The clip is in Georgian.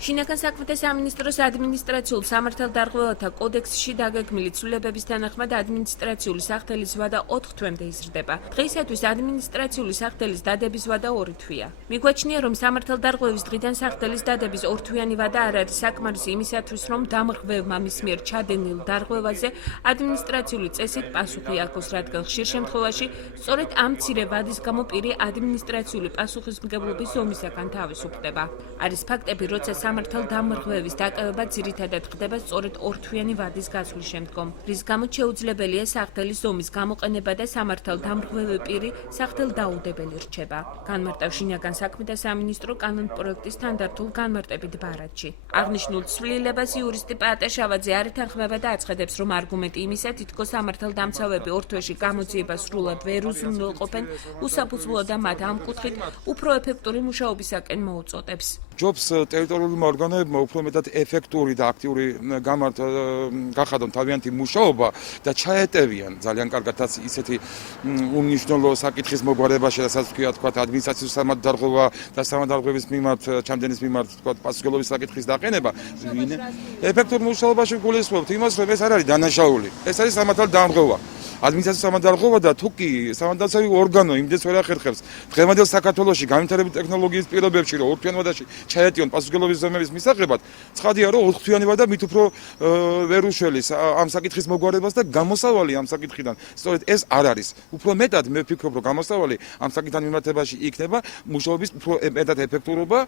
შინაგან საქმეთა სამინისტროს ადმინისტრაციულ სამართალდარღვევათა კოდექსში დაგეგმილი ცვლილებების თანახმად ადმინისტრაციული სახთელის ვადა 4 თვემდე იზრდება. დღეისათვის ადმინისტრაციული სახთელის დადების ვადა 2 თვეა. მიგვაჩნია, რომ სამართალდარღვევის დღიდან სახთელის დადების 2 თვიანი ვადა არ არის საკმარისი იმისათვის, რომ დამრღვევმა მის მიერ ჩადენილ დარღვევაზე ადმინისტრაციული წესით პასუხი აქვს, რადგან ხშირ შემთხვევაში სწორედ ამ მცირე ვადის გამო პირი ადმინისტრაციული პასუხისმგებლობის ზომისაგან თავისუფლდება. არის ფაქტები, როცა სამართალდამრღვევის დაკავება ძირითადად ხდება სწორედ 2 თვიანი ვადის გასვლის შემდგომ, რის გამოც შეუძლებელია სახთელის ზომის გამოყენება და სამართალდამრღვევი პირი სახთელდაუდებელი რჩება. განმარტავს შინაგან საქმეთა სამინისტრო კანონპროექტის თანდართულ განმარტებით ბარათში. აღნიშნულ ცვლილებას იურისტი პაატა შავაძე არ ეთანხმება და აცხადებს, რომ არგუმენტი იმისა, თითქოს სამართალდამცავები 2 თვეში გამოძიებას სრულად ვერ უზრუნველყოფენ, უსაფუძვლოა და მათ ამ კუთხით უფრო ეფექტური მუშაობისაკენ მოუწოდებს. ჯობს ტერიტორიულმა ორგანოებმა უფრო მეტად ეფექტური და აქტიური გახადონ თავიანთი მუშაობა და ჩაეტევიან ძალიან კარგადაც ისეთი უმნიშვნელო საკითხის მოგვარებაში, რასაც თქვა ადმინისტრაციის სამართალდარღვევა და სამართალდარღვევის მიმართ ჩამდენის მიმართ თქვა პასუხისმგებლობის საკითხის დაყენება. ეფექტურ მუშაობაში გულისხმობთ იმას, რომ ეს არ არის დანაშაული. ეს არის სამართალდარღვევა. ადმინისტრაციის სამართალდარღვევა და თუ კი სამართალდამცავი ორგანო იმდენს ვერ ახერხებს დღევანდელ საქართველოში განვითარებული ტექნოლოგიის პირობებში, რომ 2 თვიან ვადაში ჩაეტიონ პასუხისმგებლობის ზომების მისაღებად, ცხადია, რომ 4 თვიანი ვადა მით უფრო ვერ უშველის ამ საკითხის მოგვარებას და გამოსავალი ამ საკითხიდან. სწორედ ეს არ არის. უფრო მეტად მე ვფიქრობ, რომ გამოსავალი ამ საკითხთან მიმართებაში იქნება მუშაობის უფრო მეტად ეფექტურობა.